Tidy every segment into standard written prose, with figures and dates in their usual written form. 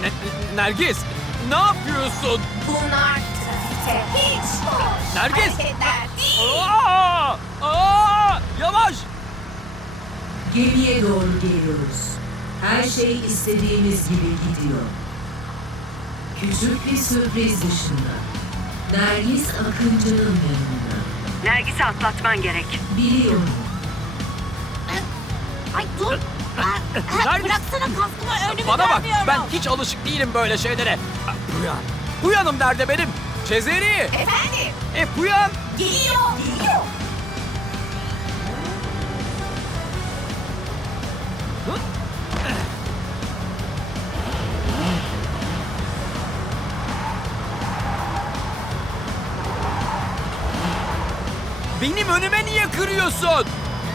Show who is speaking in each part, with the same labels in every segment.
Speaker 1: Nergis, ne yapıyorsun?
Speaker 2: Bunlar trafikte hiç hoş
Speaker 1: Nergis!
Speaker 2: hareketler değil.
Speaker 1: Yavaş!
Speaker 3: Gemiye doğru geliyoruz. Her şey istediğimiz gibi gidiyor. Küçük bir sürpriz dışında. Nergis Akıncı'nın yanında.
Speaker 4: Nergis'i atlatman gerek.
Speaker 3: Biliyorum.
Speaker 2: Ay dur.
Speaker 1: Nergis!
Speaker 2: Bıraksana kaskımı, önümü
Speaker 1: Bana bak,
Speaker 2: görmüyorum.
Speaker 1: ben hiç alışık değilim böyle şeylere. Uyan. Uyanım nerede benim? Cezeri!
Speaker 2: Efendim,
Speaker 1: Uyan!
Speaker 2: geliyor. Geliyor.
Speaker 1: Benim önüme niye kırıyorsun?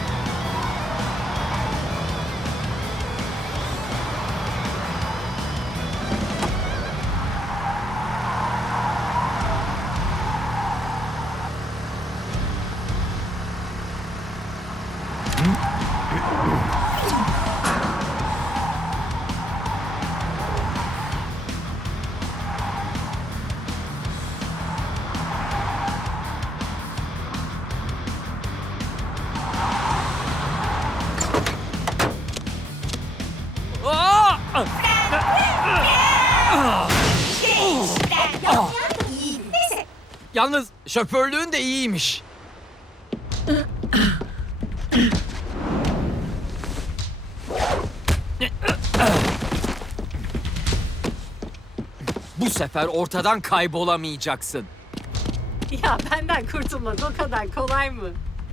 Speaker 1: Aa!
Speaker 2: Ben yapmayan iyi. Neyse.
Speaker 1: Yalnız şoförlüğün de iyiymiş. Bu sefer ortadan kaybolamayacaksın.
Speaker 4: Ya benden kurtulmak o kadar kolay mı?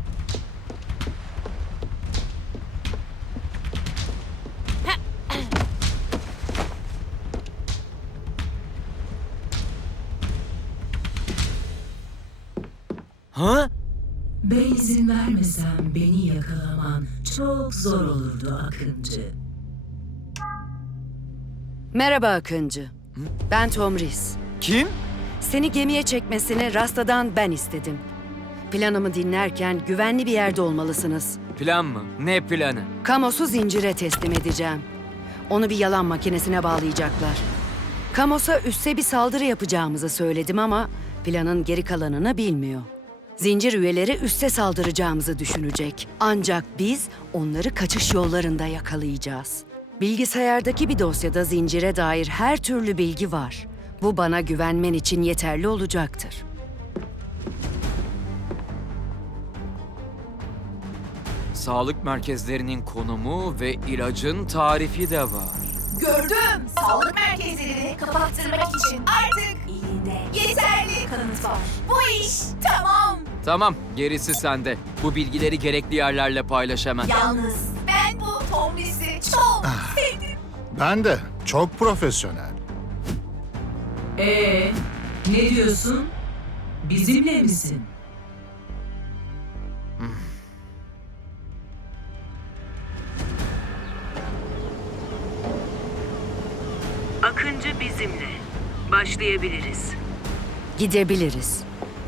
Speaker 1: Ha?
Speaker 3: Ben izin vermesem beni yakalaman çok zor olurdu Akıncı.
Speaker 5: Merhaba Akıncı. Ben Tomris.
Speaker 1: Kim?
Speaker 5: Seni gemiye çekmesini Rasta'dan ben istedim. Planımı dinlerken güvenli bir yerde olmalısınız.
Speaker 1: Plan mı? Ne planı?
Speaker 5: Kamos'u zincire teslim edeceğim. Onu bir yalan makinesine bağlayacaklar. Kamos'a üsse bir saldırı yapacağımızı söyledim ama planın geri kalanını bilmiyor. Zincir üyeleri üsse saldıracağımızı düşünecek. Ancak biz onları kaçış yollarında yakalayacağız. Bilgisayardaki bir dosyada zincire dair her türlü bilgi var. Bu bana güvenmen için yeterli olacaktır.
Speaker 1: Sağlık merkezlerinin konumu ve ilacın tarifi de var.
Speaker 2: Gördüm. Sağlık merkezlerini kapattırmak için artık elinde yeterli kanıt var. Bu iş tamam.
Speaker 1: Tamam, gerisi sende. Bu bilgileri gerekli yerlerle paylaş hemen.
Speaker 2: Yalnız ben bu Tomris'i çok sevdim.
Speaker 6: Ben de. Çok profesyonel.
Speaker 3: Ne diyorsun? Bizimle misin?
Speaker 4: Akıncı bizimle. Başlayabiliriz.
Speaker 5: Gidebiliriz.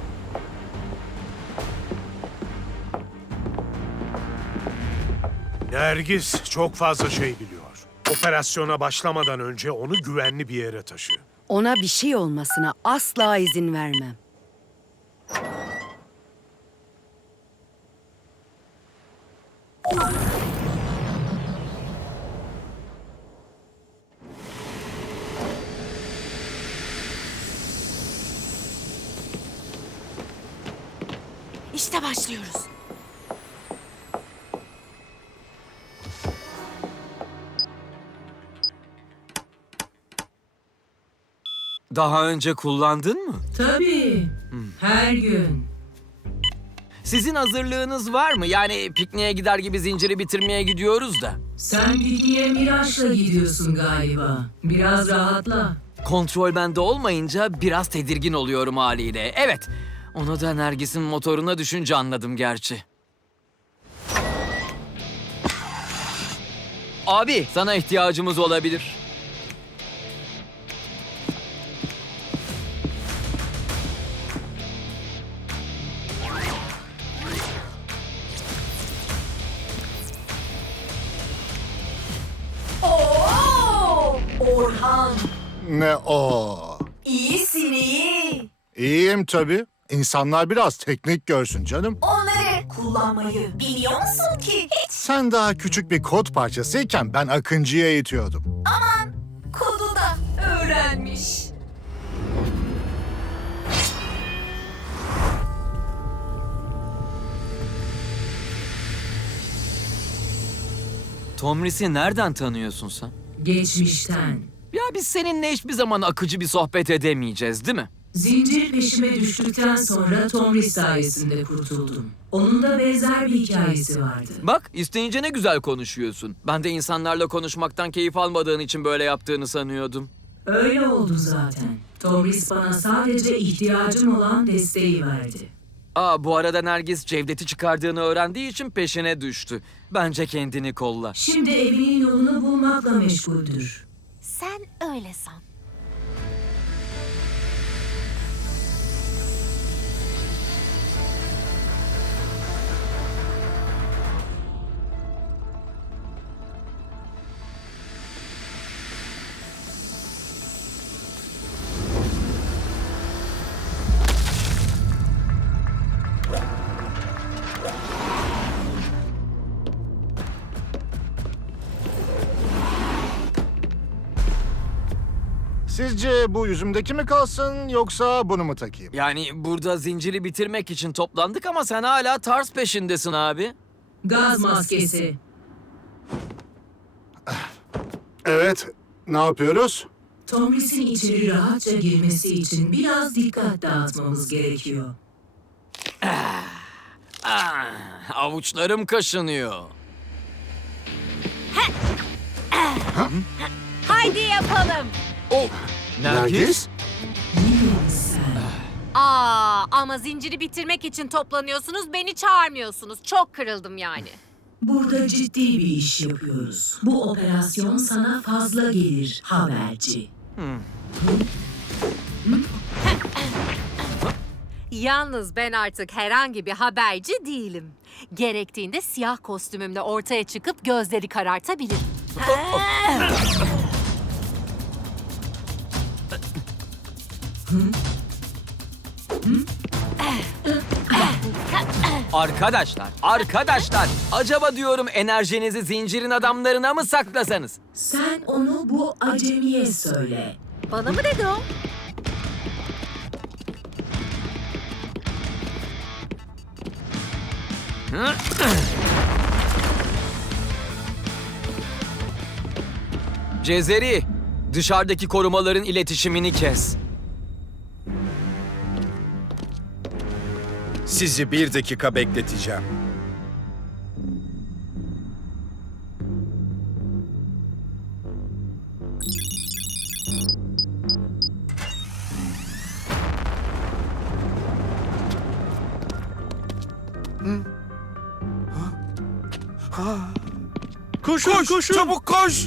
Speaker 7: Nergis çok fazla şey biliyor. Operasyona başlamadan önce onu güvenli bir yere taşı.
Speaker 5: Ona bir şey olmasına asla izin vermem.
Speaker 2: İşte başlıyoruz.
Speaker 1: Daha önce kullandın mı?
Speaker 3: Tabii. Her gün.
Speaker 1: Sizin hazırlığınız var mı? Yani pikniğe gider gibi zinciri bitirmeye gidiyoruz da.
Speaker 3: Sen pikniğe Miraç'la gidiyorsun galiba. Biraz rahatla.
Speaker 1: Kontrol bende olmayınca biraz tedirgin oluyorum haliyle. Evet, onu da Nergis'in motoruna düşünce anladım gerçi. Abi, sana ihtiyacımız olabilir.
Speaker 2: Oo! Orhan,
Speaker 6: Ne o?
Speaker 2: İyisin iyi.
Speaker 6: İyiyim tabii. İnsanlar biraz teknik görsün canım.
Speaker 2: Onları kullanmayı biliyor musun ki? Hiç
Speaker 6: Sen daha küçük bir kod parçasıyken ben Akıncı'ya eğitiyordum.
Speaker 2: kodu da öğrenmiş.
Speaker 1: Tomris'i nereden tanıyorsun sen?
Speaker 3: Geçmişten.
Speaker 1: Ya biz seninle hiçbir zaman akıcı bir sohbet edemeyeceğiz, değil mi?
Speaker 3: Zincir peşime düştükten sonra Tomris sayesinde kurtuldum. Onun da benzer bir hikayesi vardı.
Speaker 1: Bak, isteyince ne güzel konuşuyorsun. Ben de insanlarla konuşmaktan keyif almadığın için böyle yaptığını sanıyordum.
Speaker 3: Öyle oldu zaten. Tomris bana sadece ihtiyacım olan desteği verdi.
Speaker 1: Bu arada Nergis Cevdet'i çıkardığını öğrendiği için peşine düştü. Bence kendini kolla.
Speaker 3: Şimdi evinin yolunu bulmakla meşguldür.
Speaker 2: Sen öyle san.
Speaker 6: Sizce bu yüzümdeki mi kalsın yoksa bunu mu takayım?
Speaker 1: Yani burada zinciri bitirmek için toplandık ama sen hala tarz peşindesin abi.
Speaker 3: Gaz maskesi.
Speaker 6: Evet, ne yapıyoruz?
Speaker 3: Tomris'in içeri rahatça girmesi için biraz dikkat dağıtmamız gerekiyor.
Speaker 1: Avuçlarım kaşınıyor.
Speaker 4: Haydi yapalım.
Speaker 1: Oh, Nergis?
Speaker 4: Ama zinciri bitirmek için toplanıyorsunuz, beni çağırmıyorsunuz. Çok kırıldım yani.
Speaker 3: Burada ciddi bir iş yapıyoruz. Bu operasyon sana fazla gelir haberci.
Speaker 4: Yalnız ben artık herhangi bir haberci değilim. Gerektiğinde siyah kostümümle ortaya çıkıp gözleri karartabilirim.
Speaker 1: Arkadaşlar, acaba diyorum enerjinizi zincirin adamlarına mı saklasanız?
Speaker 3: Sen onu bu acemiye söyle.
Speaker 4: Bana mı dedi o?
Speaker 1: Cezeri, dışarıdaki korumaların iletişimini kes.
Speaker 8: Sizi 1 dakika bekleteceğim. Koş, çabuk koş!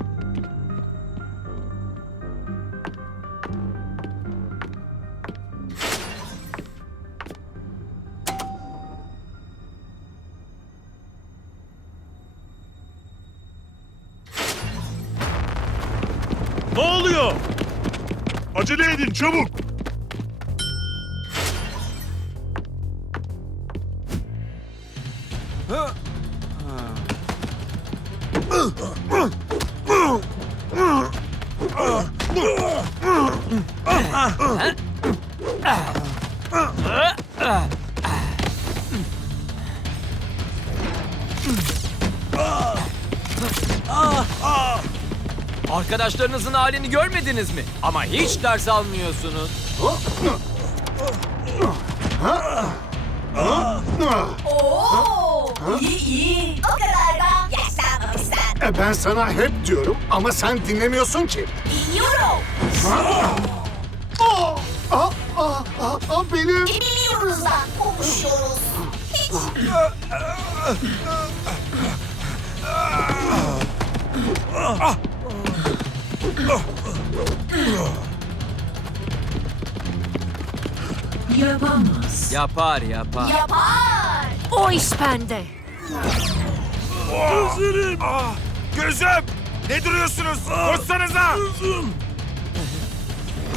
Speaker 7: Ne oluyor? Acele edin çabuk.
Speaker 1: Arkadaşlarınızın halini görmediniz mi? Ama hiç ders almıyorsunuz.
Speaker 2: Oo, iyi. O kadar da yaşlanmamışsın.
Speaker 6: Ben sana hep diyorum ama sen dinlemiyorsun ki.
Speaker 2: Biliyorum.
Speaker 6: Benim...
Speaker 2: Biliyoruz da konuşuyoruz. Hiç.
Speaker 3: Yapamaz.
Speaker 1: Yapar.
Speaker 2: Yapar.
Speaker 4: O iş bende.
Speaker 8: Gözüm! Ne duruyorsunuz? Koşsanıza!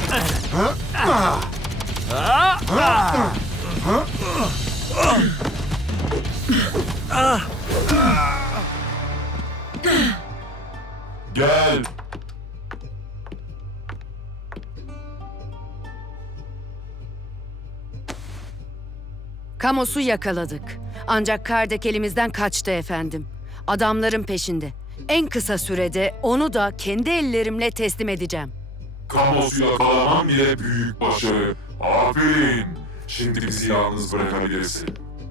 Speaker 9: Gel.
Speaker 5: Kamos'u yakaladık. Ancak Kardek elimizden kaçtı efendim. Adamların peşinde. En kısa sürede onu da kendi ellerimle teslim edeceğim.
Speaker 9: Kamos'u yakalaman bile büyük başarı. Aferin. Şimdi bizi yalnız bırakabilirsin.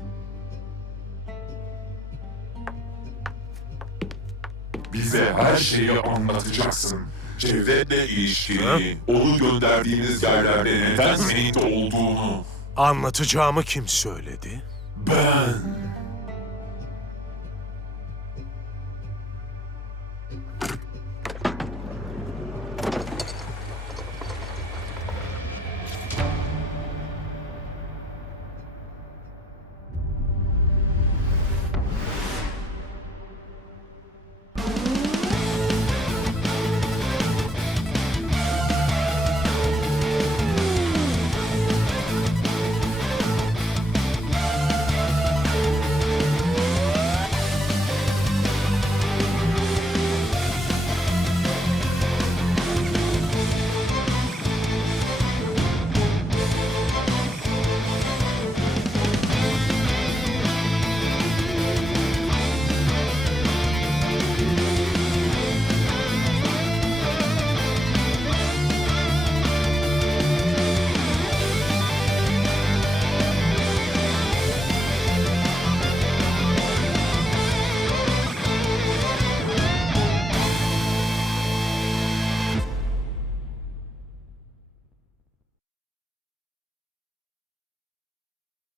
Speaker 9: Bize her şeyi anlatacaksın. Cevdet'le ilişkini, onu gönderdiğiniz yerlerde neden senin de olduğunu.
Speaker 7: Anlatacağımı kim söyledi?
Speaker 9: Ben.